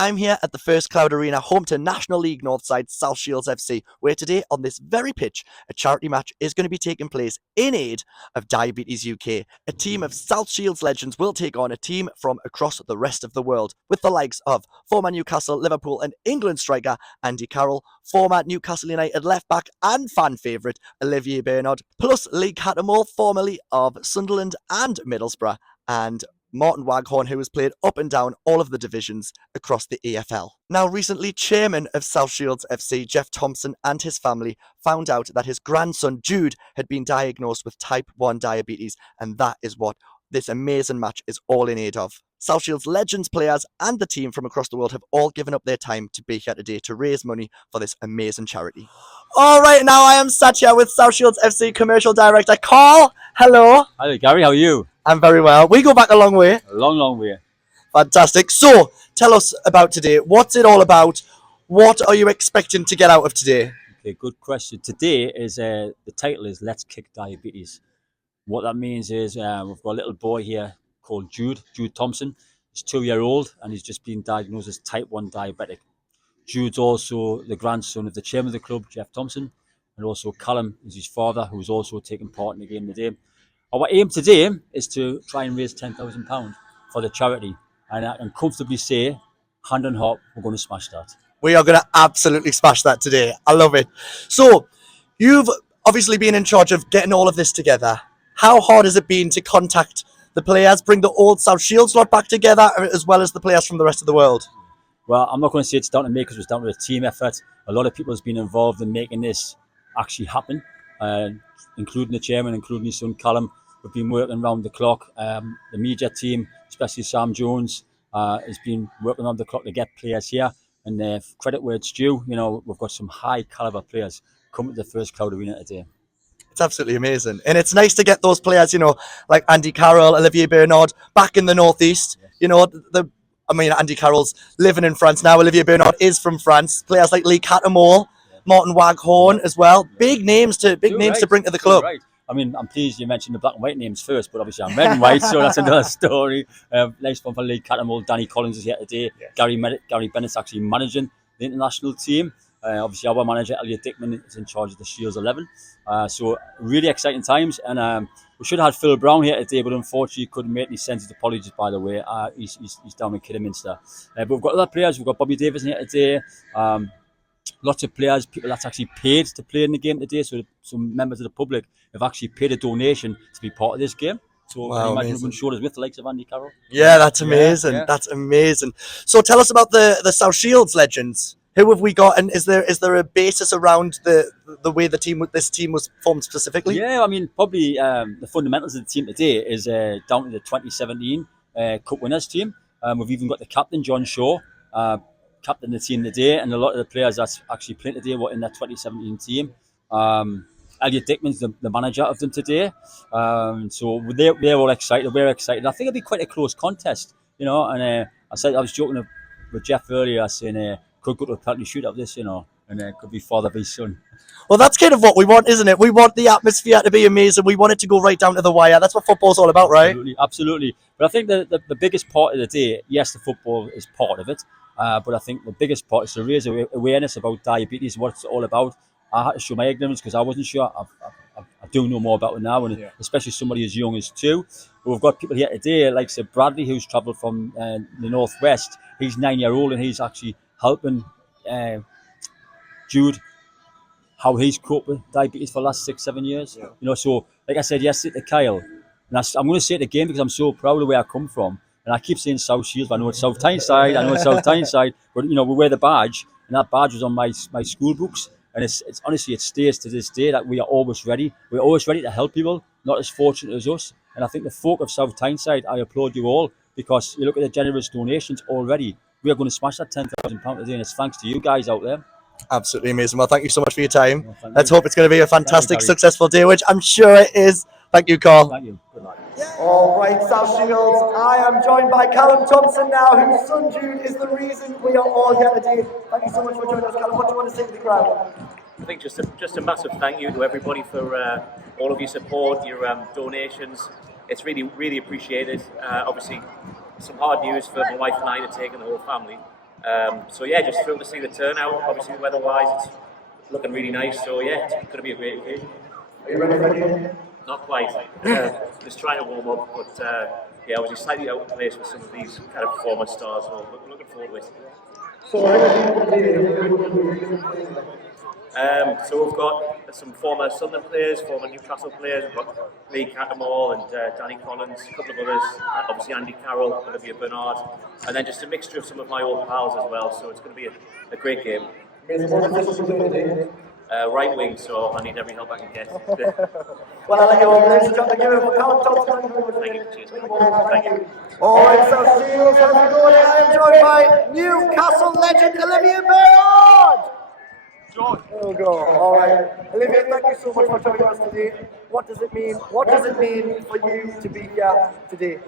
I'm here at the First Cloud Arena, home to National League Northside South Shields FC, where today, on this very pitch, a charity match is going to be taking place in aid of Diabetes UK. A team of South Shields legends will take on a team from across the rest of the world, with the likes of former Newcastle, Liverpool, and England striker Andy Carroll, former Newcastle United left back and fan favourite Olivier Bernard, plus Lee Cattermole, formerly of Sunderland and Middlesbrough, and Martin Waghorn, who has played up and down all of the divisions across the EFL. Now, recently, chairman of South Shields FC, Jeff Thompson, and his family found out that his grandson, Jude, had been diagnosed with type 1 diabetes, and that is what this amazing match is all in aid of. South Shields legends, players, and the team from across the world have all given up their time to be here today to raise money for this amazing charity. All right, now I am sat here with South Shields FC commercial director Carl. Hello. Hello, Gary. How are you? I'm very well. We go back a long way. A long, long way. Fantastic. So, tell us about today. What's it all about? What are you expecting to get out of today? Okay, good question. Today is the title is "Let's Kick Diabetes." What that means is we've got a little boy here called Jude Thompson. He's 2-year-old and he's just been diagnosed as type 1 diabetic. Jude's also the grandson of the chairman of the club, Jeff Thompson, and also Callum is his father, who's also taking part in the game today. Our aim today is to try and raise £10,000 for the charity, and I can comfortably say, hand on heart, we're going to smash that. We are going to absolutely smash that today. I love it. So, you've obviously been in charge of getting all of this together. How hard has it been to contact the players, bring the old South Shields lot back together, as well as the players from the rest of the world? Well, I'm not going to say it's down to me because it's down to a team effort. A lot of people have been involved in making this actually happen, including the chairman, including his son Callum. We've been working around the clock. The media team, especially Sam Jones, has been working around the clock to get players here. And credit where it's due, you know, we've got some high caliber players coming to the First Cloud Arena today. It's absolutely amazing. And it's nice to get those players, you know, like Andy Carroll, Olivier Bernard, back in the Northeast. Yes. You know, Andy Carroll's living in France now. Olivier Bernard is from France. Players like Lee Cattermole, Martin Waghorn as well. Big names to bring to the club. Right. I mean, I'm pleased you mentioned the black and white names first, but obviously I'm red and white, so that's another story. Nice one for Lee Cattermole. Danny Collins is here today. Yes. Gary Bennett's actually managing the international team. Obviously, our manager, Elliot Dickman, is in charge of the Shields 11. So really exciting times. And we should have had Phil Brown here today, but unfortunately couldn't make any sense. His apologies, by the way. He's down in Kidderminster. But we've got other players. We've got Bobby Davis here today. Lots of players, people that's actually paid to play in the game today. So some members of the public have actually paid a donation to be part of this game. So wow, imagine rubbing shoulders with the likes of Andy Carroll. Yeah, that's amazing. Yeah. That's amazing. So tell us about the South Shields legends. Who have we got, and is there a basis around the way this team was formed specifically? Yeah, I mean, probably the fundamentals of the team today is down to the 2017 Cup winners team. We've even got the captain, John Shaw, captain the team today, and a lot of the players that's actually playing today were in that 2017 team. Elliot Dickman's the manager of them today. So they're all excited. We're excited. I think it'll be quite a close contest, you know. And I was joking with Jeff earlier, saying could go to a penalty shootout this, you know, and it could be father v son. Well, that's kind of what we want, isn't it? We want the atmosphere to be amazing. We want it to go right down to the wire. That's what football's all about, right? Absolutely. But I think the biggest part of the day, yes, the football is part of it, but I think the biggest part is to raise awareness about diabetes, what it's all about. I had to show my ignorance because I wasn't sure. I do know more about it now, and especially somebody as young as 2. But we've got people here today, like Sir Bradley, who's travelled from the northwest. He's 9-year-old, and he's actually helping Jude how he's coped with diabetes for the last 6-7 years. Yeah. You know, so like I said yesterday to Kyle, and I'm going to say it again because I'm so proud of where I come from. And I keep saying South Shields, but I know it's South Tyneside. But you know, we wear the badge, and that badge was on my school books. And it's honestly, it stays to this day that we are always ready. We're always ready to help people, not as fortunate as us. And I think the folk of South Tyneside, I applaud you all, because you look at the generous donations already. We are going to smash that £10,000 today, and it's thanks to you guys out there. Absolutely amazing. Well, thank you so much for your time. Well, let's hope it's going to be a fantastic, successful day, which I'm sure it is. Thank you, Carl. Thank you. Good night. All right, South Shields. I am joined by Callum Thompson now, whose son Jude is the reason we are all here today. Thank you so much for joining us, Callum. What do you want to say to the crowd? I think just a massive thank you to everybody for all of your support, your donations. It's really appreciated. Obviously, some hard news for my wife and I to take and the whole family. So yeah, just thrilled to see the turnout. Obviously, weather-wise, it's looking really nice. So yeah, it's going to be a great occasion. Are you ready for the game? Not quite. Just trying to warm up, but yeah, I was slightly out of place with some of these kind of former stars. So looking forward to it. So, So we've got some former Sunderland players, former Newcastle players. We've got Lee Cattermole and Danny Collins, a couple of others. Obviously Andy Carroll, Olivia Bernard, and then just a mixture of some of my old pals as well. So it's going to be a great game. Right wing, so I need every help I can get. well, I'll let you all, ladies and gentlemen, give it up for Carl Thompson. Thank you. Cheers. Thank you. All right, so Shields has been going. I am joined by Newcastle legend Olivia Bernard. Oh God! All right, Olivia, thank you so much for joining us today. What does it mean? What does it mean for you to be here today?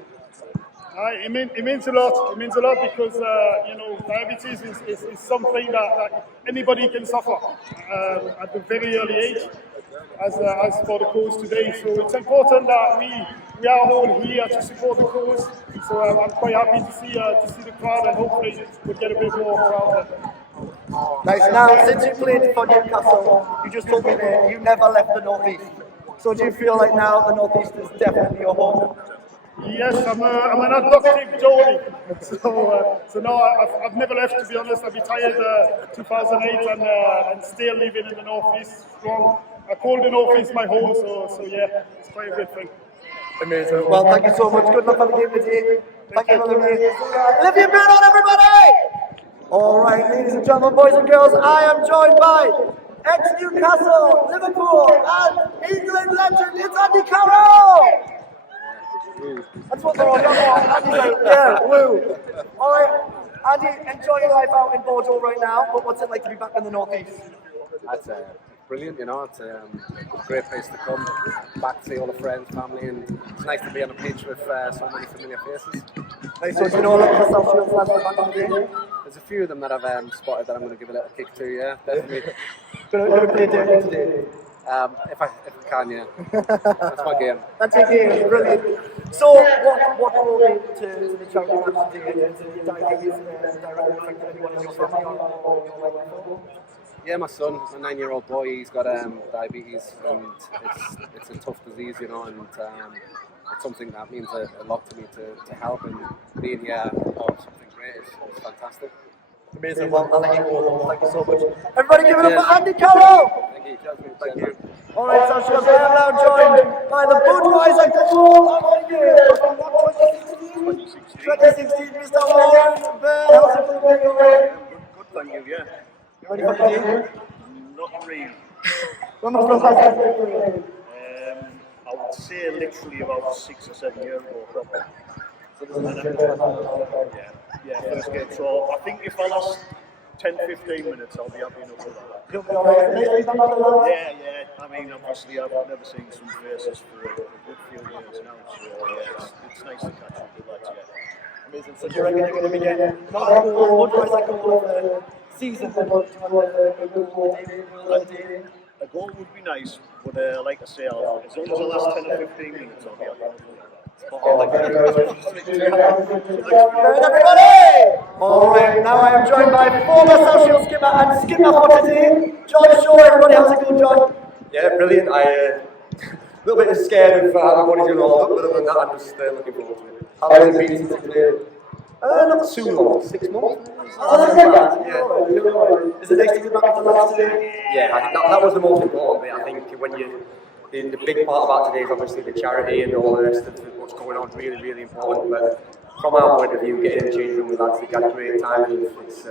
It means a lot. It means a lot because diabetes is something that anybody can suffer at a very early age, as for the cause today. So it's important that we are all here to support the cause. So I'm quite happy to see the crowd, and hopefully we'll get a bit more crowd there. Nice. Now, since you played for Newcastle, you just told me that you never left the North East. So do you feel like now the North East is definitely your home? Yes, I'm an adopted Geordie. So no, I've never left, to be honest. I retired 2008 and still living in the North East strong. I call the North East my home, so yeah, it's quite a good thing. Amazing. Well, thank you so much. Good luck on the game today. Thank you, Olivia. Olivia Bernard, everybody! All right, ladies and gentlemen, boys and girls, I am joined by ex-Newcastle, Liverpool, and England legend, it's Andy Carroll! That's what they're on. Yeah, woo. All right, Andy, enjoy your life out in Bordeaux right now, but what's it like to be back in the North East? That's brilliant, it's a great place to come, back to see all the friends, family, and it's nice to be on a pitch with so many familiar faces. Nice. So do you know a lot of the South Shields lads that are back in the game? There's a few of them that I've spotted that I'm going to give a little kick to, yeah, definitely. Going to play Derby today? If I can, yeah. That's my game. That's your game, brilliant. So what brought you to the charity match today? Is it diabetes directly affecting anyone in your family or your life before? Yeah, my son, my 9-year-old boy, he's got diabetes, and it's a tough disease, and it's something that means a lot to me to help, and being here for something great is fantastic. Amazing. Well, I'll let you go. Thank you so much. Everybody give it up for Andy Carroll! Thank you. Thank you. All right, South Shields, I am now joined by the Budweiser Goal of the Year from 2016, Mr. Warren Bell. How's it going, Warren? Good, thank you, yeah. You ready for the game? Not really. When was the last time you played? I would say literally about 6 or 7 years ago, probably. Yeah, first game. So I think if I lost 10-15 minutes, I'll be happy enough with that. You'll be all right. Yeah. I mean, obviously, I've never seen some faces for a good few years now, so yeah, it's nice to catch up with that, yeah. Amazing. So do you reckon you're going to be getting not a goal, Budweiser Goal of the season, but A goal would be nice, but like I say, as long as I last 10 or 15 minutes, I'll be happy enough with that. Everybody! Alright, now I am joined by former South Shields skipper and skipper for today, John Shaw. Everybody, how's it going, John? Yeah, brilliant. A little bit scared of how everybody's going to hold up, but other than that, I'm just looking forward to it. How long has it been since you played? Not too long, 6 months. Oh, that's not bad. Yeah. Is it nice to get back to the lads today? Yeah, I think that was the most important bit. I think when the big part about today is obviously the charity and all the rest of what's going on, really, really important. But from our point of view, getting in the change room with lads, they've had a great time, and it's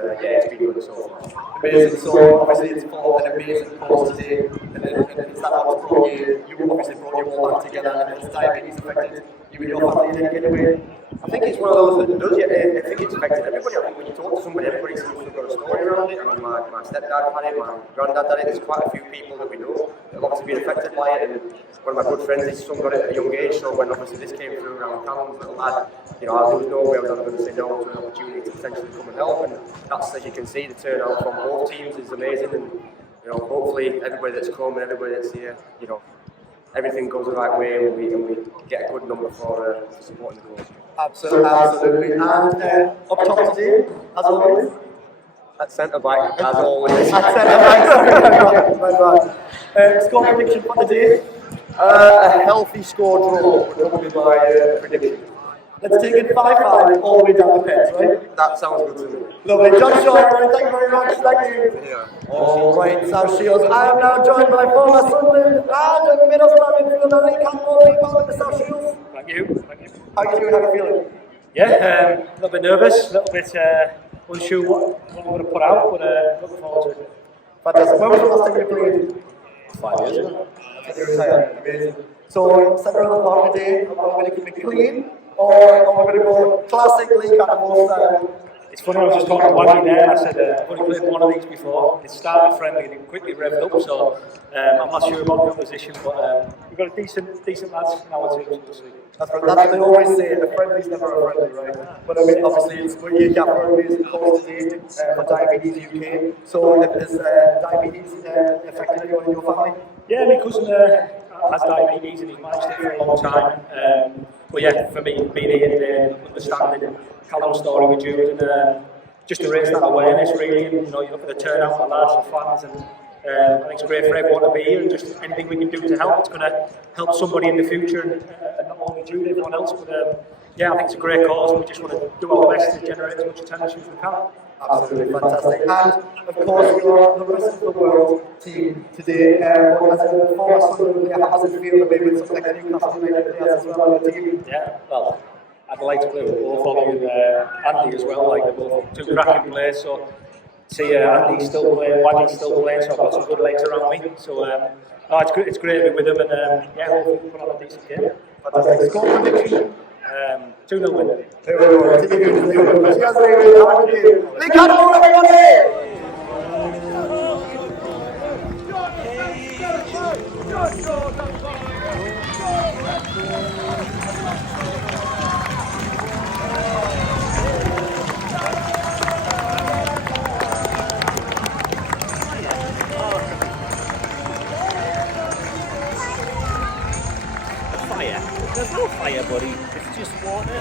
been good so far. Amazing. So obviously it's for an amazing cause today, and it's that what's brought you obviously brought you all back together, and it's diabetes affected you and your family in any way. I think it's one of those that does, I think it's affected everybody. I think when you talk to somebody, everybody seems to have got a story around it. I mean, my stepdad had it, my granddad had it, there's quite a few people that we know that have obviously been affected by it, and one of my good friends, his son got it at a young age, so when obviously this came through around Callum's little lad, there was no way I was ever going to say no to an opportunity to potentially come and help, and that's, as you can see, the turnout from both teams is amazing, and hopefully everybody that's come and everybody that's here, everything goes the right way, and we get a good number for supporting the cause. Absolutely. And up top today, as always, At centre back, as always. At centre back. Score prediction for the day. A healthy score draw would probably be my prediction. Let's take it 5-5 all the way down the pitch, right? That sounds good to me. Lovely. John Shaw, thank you very much. Thank you. All right, South Shields. I am now joined by former Sunderland and Middlesbrough midfielder Lee Campbell. Lee, welcome to South Shields. Thank you. Thank you. How are you doing? How are you feeling? Yeah, a little bit nervous, a little bit unsure what I'm going to put out, but looking forward to it. Fantastic. When was the last time you played? 5 years ago. You're retired. Amazing. So, centre of the park today, are we going to keep it clean? Or are we going to go classic Lee Campbell style? It's funny, I was just talking to Waggy there, I said I've only played one of these before. It started friendly and it quickly revved up, so I'm not sure about the opposition, but we've got a decent lads in our team, so we'll see. That's what they always say, a friendly's never a friendly, right? But I mean, obviously, it's we're here for a amazing cause today for Diabetes UK. So, if there's diabetes affecting anyone in your family? Yeah, my cousin has diabetes and he's managed it for a long time. But yeah, for me, being here and understanding Callum's story with Jude and just to raise that awareness really, and you know, you look at the turnout of the lads, the fans, and I think it's great for everyone to be here, and just anything we can do to help, it's going to help somebody in the future, and not only Jude, everyone else, but yeah, I think it's a great cause, and we just want to do our best to generate as much attention as we can. Absolutely fantastic. And of course, you're the rest of the world team today. As a former Sunderland player, how does it feel to be with some like Newcastle United players as well on the team? Yeah, well, I'd like to play with both Ollie and Andy as well. Like they're both two cracking players. So see, Andy's still playing, Waggy's still playing, so I've got some good legs around me. So no, it's great to be with them, and yeah, hopefully we'll put on a decent game. Fantastic. Score prediction. 2-0 win. Cheers, David. Have a good game. Lee Campbell, everybody! Fire. There's no fire, buddy. It's just water.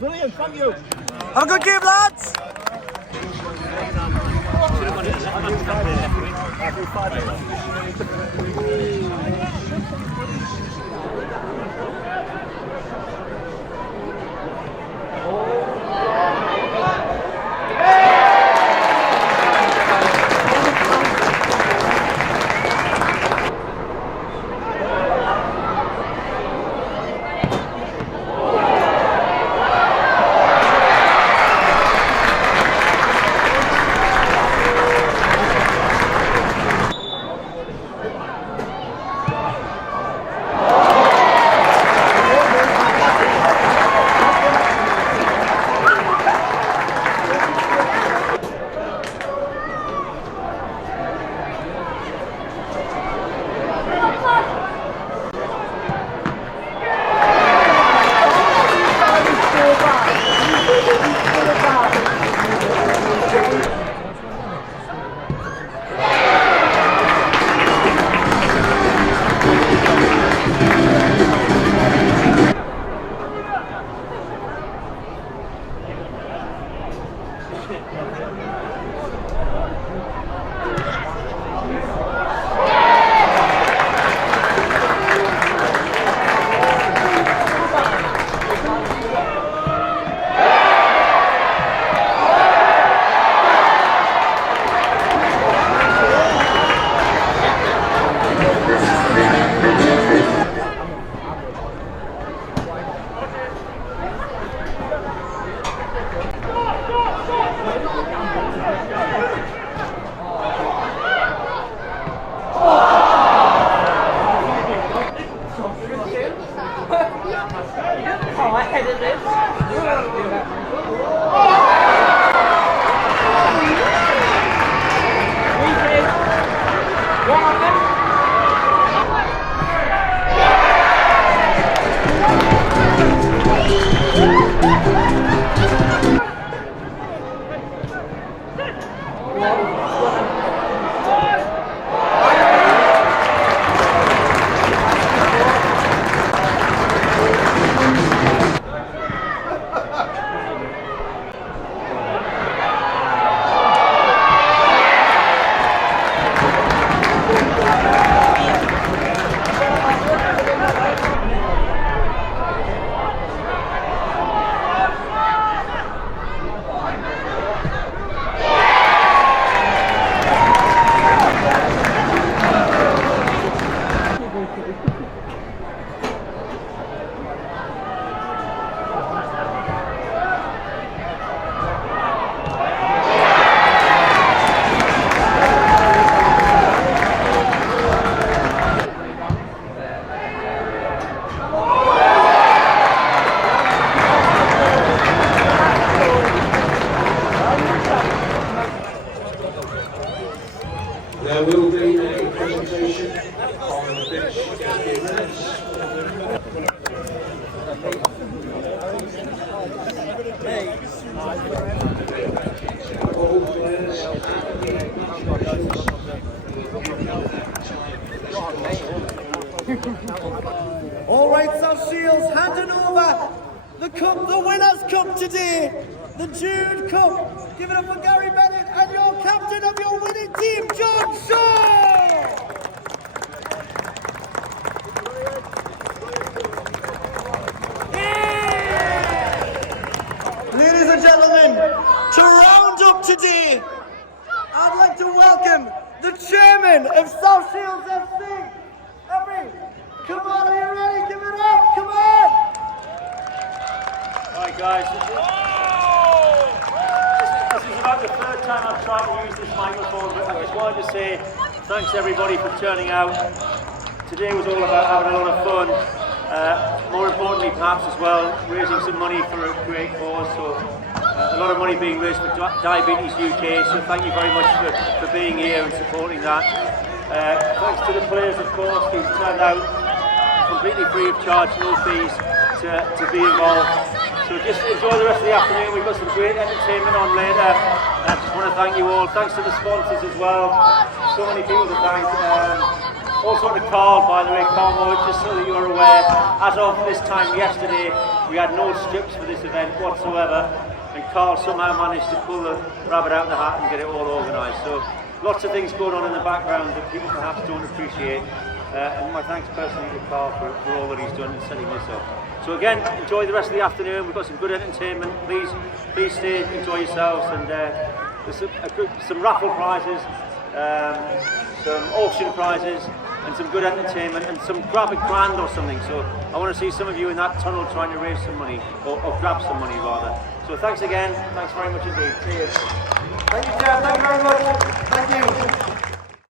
Brilliant, thank you. Have a good game, lads! Oh, I headed it. There will be a presentation on the pitch in minutes. All players and All right, South Shields, handing over the cup, the winners' cup today, the Jude Cup. Give it up for Gary Bennett and your captain of your winning team, John Shaw. Ladies and gentlemen, to round up today, I'd like to welcome the chairman of South Shields FC. Come on, are you ready? Give it up, come on! Alright guys, this is about the third time I've tried to use this microphone, but I just wanted to say thanks everybody for turning out. Today was all about having a lot of fun. More importantly perhaps as well, raising some money for a great cause. So a lot of money being raised for Diabetes UK, so thank you very much for being here and supporting that. Thanks to the players of course who've turned out completely free of charge, no fees to be involved. So just enjoy the rest of the afternoon. We've got some great entertainment on later. I just want to thank you all. Thanks to the sponsors as well. So many people to thank. Also to Carl, by the way, Carl Moore, just so that you're aware, as of this time yesterday, we had no strips for this event whatsoever, and Carl somehow managed to pull the rabbit out of the hat and get it all organised. So lots of things going on in the background that people perhaps don't appreciate. And my thanks personally to Carl for all that he's done in setting this up. So again, enjoy the rest of the afternoon. We've got some good entertainment. Please stay, enjoy yourselves, and there's some raffle prizes, some auction prizes, and some good entertainment, and some grab a grand or something. So I want to see some of you in that tunnel trying to raise some money, or grab some money rather. So thanks again. Thanks very much indeed. See you. Thank you, Jeff. Thank you very much. Thank you.